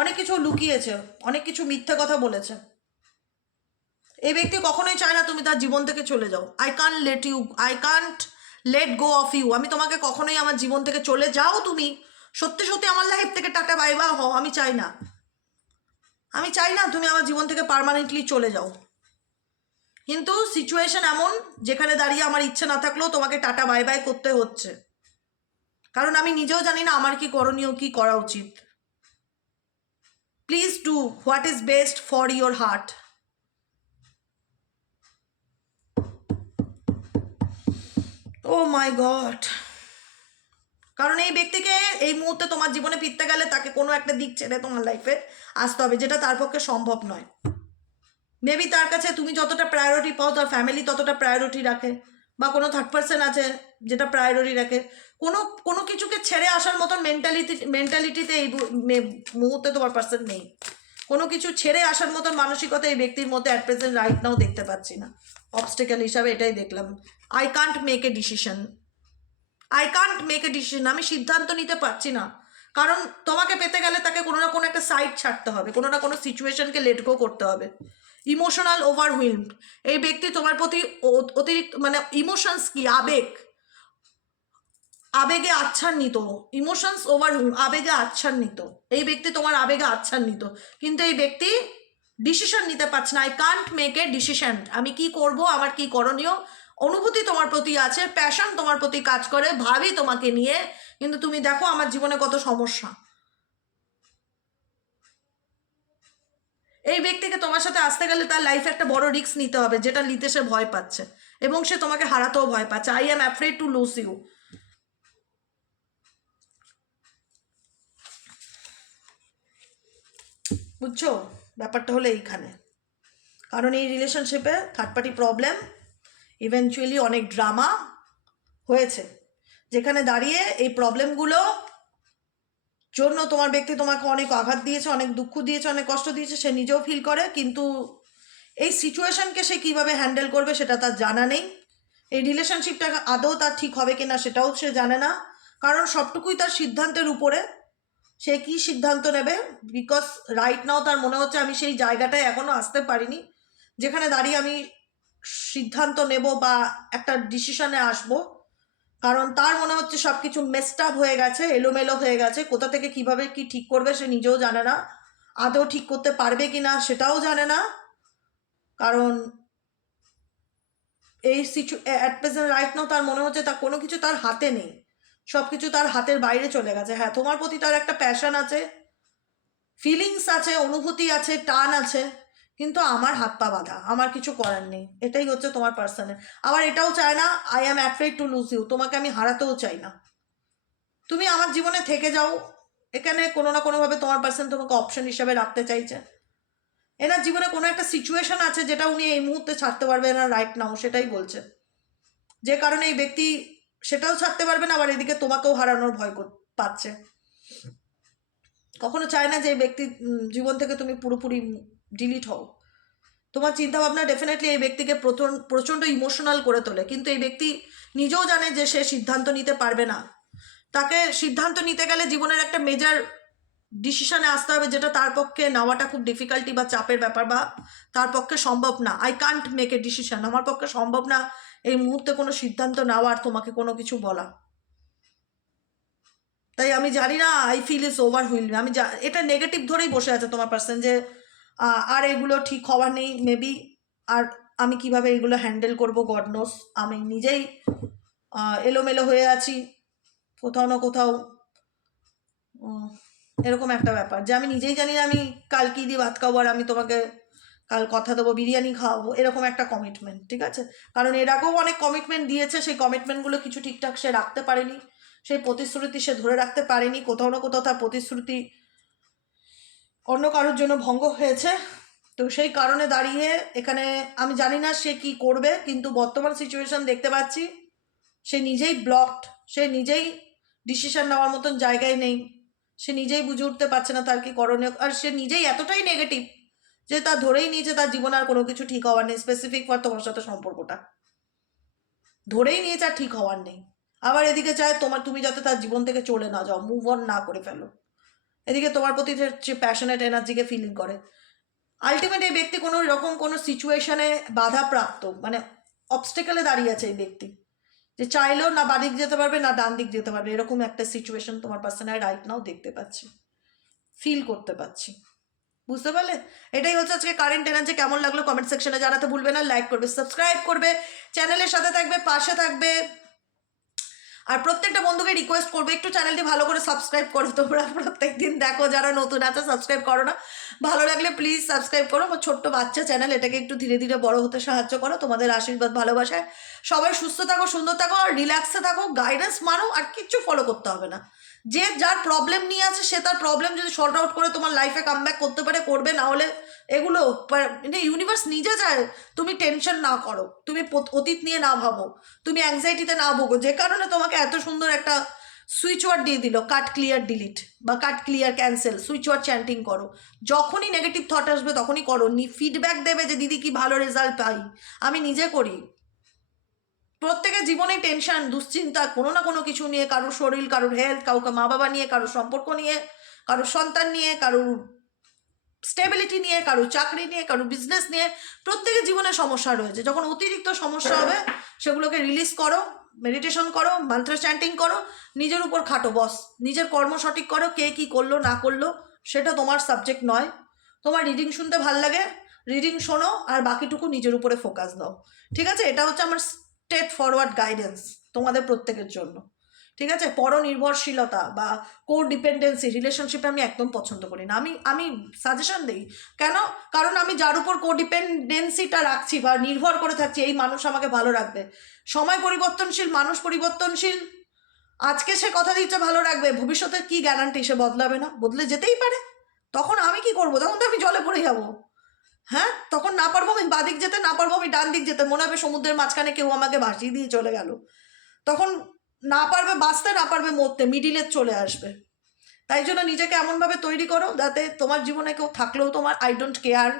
অনেক কিছু লুকিয়েছে, অনেক কিছু মিথ্যে কথা বলেছে। এই ব্যক্তি কখনোই চায় না তুমি তার জীবন থেকে চলে যাও। I can't let go of you, আমি তোমাকে কখনোই আমার জীবন থেকে চলে যাও, তুমি সত্যি সত্যি আমার লাইফ থেকে টাটা বাই বাই হও, আমি চাই না তুমি আমার জীবন থেকে পার্মানেন্টলি চলে যাও। কিন্তু সিচুয়েশন এমন যেখানে দাঁড়িয়ে আমার ইচ্ছে না থাকলেও তোমাকে টাটা বাই বাই করতে হচ্ছে, কারণ আমি নিজেও জানি না আমার কি করণীয়, কি করা উচিত। Please do what is best for your heart. Oh my God, কারণ এই ব্যক্তিকে এই মুহূর্তে তোমার জীবনে ফিরতে গেলে তাকে কোনো একটা দিক ছেড়ে তোমার লাইফে আসতে হবে, যেটা তার পক্ষে সম্ভব নয়। মেবি তার কাছে তুমি যতটা প্রায়োরিটি পাও, তার ফ্যামিলি ততটা প্রায়োরিটি রাখে, বা কোনো থার্ড পার্সন আছে যেটা প্রায়োরিটি রাখে। কোনো কিছুকে ছেড়ে আসার মতন মেন্টালিটিতে এই মুহূর্তে তোমার পার্সন নেই। কোনো কিছু ছেড়ে আসার মতন মানসিকতা এই ব্যক্তির মধ্যে অ্যাট প্রেজেন্ট রাইট নাও দেখতে পাচ্ছি না। অবস্টেকেল হিসাবে এটাই দেখলাম। I can't make a decision, আমি সিদ্ধান্ত নিতে পারছি না, কারণ তোমাকে পেতে গেলে তাকে কোনো না কোনো একটা সাইড ছাড়তে হবে, কোনো না কোনো সিচুয়েশনকে লেট গো করতে হবে। ইমোশনাল ওভারহুইলড, এই ব্যক্তি তোমার প্রতি অতিরিক্ত মানে ইমোশনস কি, আবেগে আচ্ছান্বিত, ইমোশনস ওভারহুইলড, আবেগে আচ্ছান্বিত, এই ব্যক্তি তোমার আবেগে আচ্ছান্বিত, কিন্তু এই ব্যক্তি ডিসিশন নিতে পারছে না। I can't make a decision, আমি কি করব, আমার কি করণীয়। অনুভূতি তোমার প্রতি আছে, প্যাশন তোমার প্রতি কাজ করে, ভাবি তোমাকে নিয়ে, কিন্তু তুমি দেখো আমার জীবনে কত সমস্যা। এই ব্যক্তিকে তোমার সাথে আসতে গেলে তার লাইফে একটা বড় রিস্ক নিতে হবে, যেটা নিতে সে ভয় পাচ্ছে, এবং সে তোমাকে হারাতেও ভয় পাচ্ছে। I am afraid to lose you. বুঝছো, ব্যাপারটা হলো এইখানে। কারণ এই রিলেশনশিপে থার্ড পার্টি প্রবলেম, ইভেনচুয়ালি অনেক ড্রামা হয়েছে, যেখানে দাঁড়িয়ে এই প্রবলেমগুলো জন্য তোমার ব্যক্তি তোমাকে অনেক আঘাত দিয়েছে, অনেক দুঃখ দিয়েছে, অনেক কষ্ট দিয়েছে, সে নিজেও ফিল করে, কিন্তু এই সিচুয়েশনকে সে কীভাবে হ্যান্ডেল করবে সেটা তার জানা নেই। এই রিলেশনশিপটা আদৌ তার ঠিক হবে কিনা সেটাও সে জানে না, কারণ সবটুকুই তার সিদ্ধান্তের উপরে। সে কি সিদ্ধান্ত নেবে, বিকজ রাইট নাও তার মনে হচ্ছে আমি সেই জায়গাটায় এখনও আসতে পারিনি যেখানে দাঁড়িয়ে আমি সিদ্ধান্ত নেব বা একটা ডিসিশনে আসব। কারণ তার মনে হচ্ছে সব কিছু মেসড আপ হয়ে গেছে, এলোমেলো হয়ে গেছে, কোথা থেকে কিভাবে কি ঠিক করবে সে নিজেও জানে না, আদৌ ঠিক করতে পারবে কি না সেটাও জানে না। কারণ এই অ্যাট প্রেজেন্ট রাইট নাও তার মনে হচ্ছে তার কোনো কিছু তার হাতে নেই, সব কিছু তার হাতের বাইরে চলে গেছে। হ্যাঁ, তোমার প্রতি তার একটা প্যাশন আছে, ফিলিংস আছে, অনুভূতি আছে, টান আছে, কিন্তু আমার হাত পা বাঁধা, আমার কিছু করার নেই। এটাই হচ্ছে তোমার পার্সনের। আবার এটাও চায় না I am afraid to lose you, তোমাকে আমি হারাতেও চাই না, তুমি আমার জীবনে থেকে যাও। এখানে কোনো না কোনোভাবে তোমার পার্সন তোমাকে অপশন হিসাবে রাখতে চাইছে। এনার জীবনে কোনো একটা সিচুয়েশন আছে যেটা উনি এই মুহূর্তে ছাড়তে পারবে না রাইট নাও, সেটাই বলছে। যে কারণে এই ব্যক্তি সেটাও ছাড়তে পারবে না, আবার এদিকে তোমাকেও হারানোর ভয় পাচ্ছে। কখনো চায় না যে এই ব্যক্তি জীবন থেকে তুমি পুরোপুরি ডিলিট হও। তোমার চিন্তাভাবনা ডেফিনেটলি এই ব্যক্তিকে প্রচণ্ড ইমোশনাল করে তোলে, কিন্তু এই ব্যক্তি নিজেও জানে যে সে সিদ্ধান্ত নিতে পারবে না। তাকে সিদ্ধান্ত নিতে গেলে জীবনের একটা মেজর ডিসিশনে আসতে হবে, যেটা তার পক্ষে নেওয়াটা খুব ডিফিকাল্টি বা চাপের ব্যাপার, বা তার পক্ষে সম্ভব না। I can't make a decision, আমার পক্ষে সম্ভব না এই মুহূর্তে কোনো সিদ্ধান্ত নেওয়ার, তোমাকে কোনো কিছু বলা। তাই আমি জানি না, আই ফিল ইস ওভারহুইলড। আমি এটা নেগেটিভ ধরেই বসে আছে তোমার পার্সন, যে আর এগুলো ঠিক হওয়ার নেই মেবি, আর আমি কিভাবে এগুলো হ্যান্ডেল করব গড নোস। আমি নিজেই এলোমেলো হয়ে আছি কোথাও না কোথাও, এরকম একটা ব্যাপার যে আমি নিজেই জানি না আমি কাল কী দিয়ে ভাত খাবো, আর আমি তোমাকে কাল কথা দেবো বিরিয়ানি খাওয়াবো, এরকম একটা কমিটমেন্ট। ঠিক আছে, কারণ এর আগেও অনেক কমিটমেন্ট দিয়েছে, সেই কমিটমেন্টগুলো কিছু ঠিকঠাক সে রাখতে পারেনি, সেই প্রতিশ্রুতি সে ধরে রাখতে পারেনি, কোথাও না কোথাও তার প্রতিশ্রুতি অন্য কারোর জন্য ভঙ্গ হয়েছে। তো সেই কারণে দাঁড়িয়ে এখানে আমি জানি না সে কি করবে, কিন্তু বর্তমান সিচুয়েশন দেখতে পাচ্ছি সে নিজেই ব্লকড, সে নিজেই ডিসিশন নেওয়ার মতন জায়গায় নেই, সে নিজেই বুঝে উঠতে পারছে না তার কি করণীয়। আর সে নিজেই এতটাই নেগেটিভ যে তা ধরেই নিয়েছে তার জীবনে আর কোনো কিছু ঠিক হওয়ার নেই, স্পেসিফিক ফর তোমার সাথে সম্পর্কটা ধরেই নিয়েছে আর ঠিক হওয়ার নেই। আবার এদিকে চায় তুমি যাতে তার জীবন থেকে চলে না যাও, মুভ অন না করে ফেলো। এদিকে তোমার প্রতি যে প্যাশনেট এনার্জিকে ফিলিং করে। আলটিমেট এই ব্যক্তি কোনো রকম কোনো সিচুয়েশনে বাধাপ্রাপ্ত, মানে অবস্টেকেলে দাঁড়িয়ে আছে এই ব্যক্তি, যে চাইলেও না বাদিক যেতে পারবে না ডান দিক যেতে পারবে, এরকম একটা সিচুয়েশন তোমার পার্সোনাল রাইট নাও দেখতে পাচ্ছি, ফিল করতে পাচ্ছি। বুঝতে পারলে? এটাই হচ্ছে আজকে কারেন্ট এনার্জি। কেমন লাগলো কমেন্ট সেকশনে জানাতে ভুলবে না, লাইক করবে, সাবস্ক্রাইব করবে, চ্যানেলের সাথে থাকবে, পাশে থাকবে। আর প্রত্যেকটা বন্ধুকে রিকোয়েস্ট করবে একটু চ্যানেলটি ভালো করে সাবস্ক্রাইব করো। তোমরা প্রত্যেক দিন দেখো, যারা নতুন আছে সাবস্ক্রাইব করো না, ভালো লাগলে প্লিজ সাবস্ক্রাইব করো। আমার ছোট্ট বাচ্চা চ্যানেল, এটাকে একটু ধীরে ধীরে বড় হতে সাহায্য করো। তোমাদের আশীর্বাদ ভালোবাসায় সবাই সুস্থ থাকো, সুন্দর থাকো, আর রিল্যাক্সে থাকো, গাইডেন্স মানো, আর কিচ্ছু ফলো করতে হবে না। যে যার প্রবলেম নিয়ে আছে সে তার প্রবলেম যদি সর্ট আউট করে তোমার লাইফে কাম ব্যাক করতে পারে করবে, না হলে এগুলো ইউনিভার্স নিজে চায় তুমি টেনশন না করো, তুমি অতীত নিয়ে না ভাবো, তুমি অ্যাংজাইটিতে না ভোগো, যে কারণে তোমাকে এত সুন্দর একটা সুইচ ওয়ার্ড দিয়ে দিল, কাট ক্লিয়ার ডিলিট বা cut clear cancel, switch word chanting করো। যখনই নেগেটিভ থট আসবে তখনই করো, ফিডব্যাক দেবে যে দিদি কি ভালো রেজাল্ট পাই। আমি নিজে করি। প্রত্যেকের জীবনে টেনশন, দুশ্চিন্তা, কোনো না কোনো কিছু নিয়ে, কারোর শরীর, কারোর হেলথ, কাউকে মা বাবা নিয়ে, কারোর সম্পর্ক নিয়ে, কারোর সন্তান নিয়ে, কারোর স্টেবিলিটি নিয়ে, কারোর চাকরি নিয়ে, কারোর বিজনেস নিয়ে, প্রত্যেকের জীবনে সমস্যা রয়েছে। যখন অতিরিক্ত সমস্যা হবে সেগুলোকে রিলিজ করো, মেডিটেশন করো, মন্ত্র চ্যান্টিং করো, নিজের উপর খাটো বস, নিজের কর্ম সঠিক করো। কে কি করলো না করলো সেটা তোমার সাবজেক্ট নয়। তোমার রিডিং শুনতে ভাল লাগে, রিডিং শোনো, আর বাকিটুকু নিজের উপরে ফোকাস দাও। ঠিক আছে, এটা হচ্ছে আমার স্ট্রেট ফরওয়ার্ড গাইডেন্স তোমাদের প্রত্যেকের জন্য। ঠিক আছে, পরনির্ভরশীলতা বা কোর ডিপেন্ডেন্সি রিলেশনশিপে আমি একদম পছন্দ করি না। আমি সাজেশন দিই কেন, কারণ আমি যার উপর কোর ডিপেন্ডেন্সিটা রাখছি বা নির্ভর করে থাকছি এই মানুষ আমাকে ভালো রাখবে। সময় পরিবর্তনশীল, মানুষ পরিবর্তনশীল। আজকে সে কথা দিচ্ছে ভালো রাখবে, ভবিষ্যতে কি গ্যারান্টি সে বদলাবে না? বদলে যেতেই পারে। তখন আমি কি করব? তখন তো আমি জলে পড়ে যাব। হ্যাঁ, তখন না পারবো আমি বাদিক যেতে, না পারবো আমি ডান দিক যেতে, মনে হবে সমুদ্রের মাঝখানে কেউ আমাকে ভাসিয়ে দিয়ে চলে গেল। তখন না পারবে বাঁচতে, না পারবে মরতে, মিডিলে চলে আসবে। তাই জন্য নিজেকে এমনভাবে তৈরি করো যাতে তোমার জীবনে কেউ থাকলেও তোমার আই ডোন্ট কেয়ার,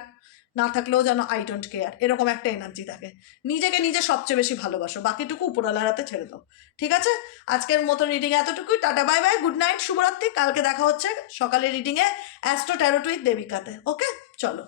না থাকলেও যেন আই ডোন্ট কেয়ার, এরকম একটা এনার্জি থাকে। নিজেকে নিজে সবচেয়ে বেশি ভালোবাসো, বাকিটুকু উপরওয়ালার হাতে ছেড়ে দাও। ঠিক আছে, আজকের মতো রিডিং এতটুকুই। Tata, bye bye, good night, শুভরাত্রি। কালকে দেখা হচ্ছে সকালে রিডিংয়ে অ্যাস্ট্রো ট্যারোট উইথ দেবিকাতে। ওকে, চলো।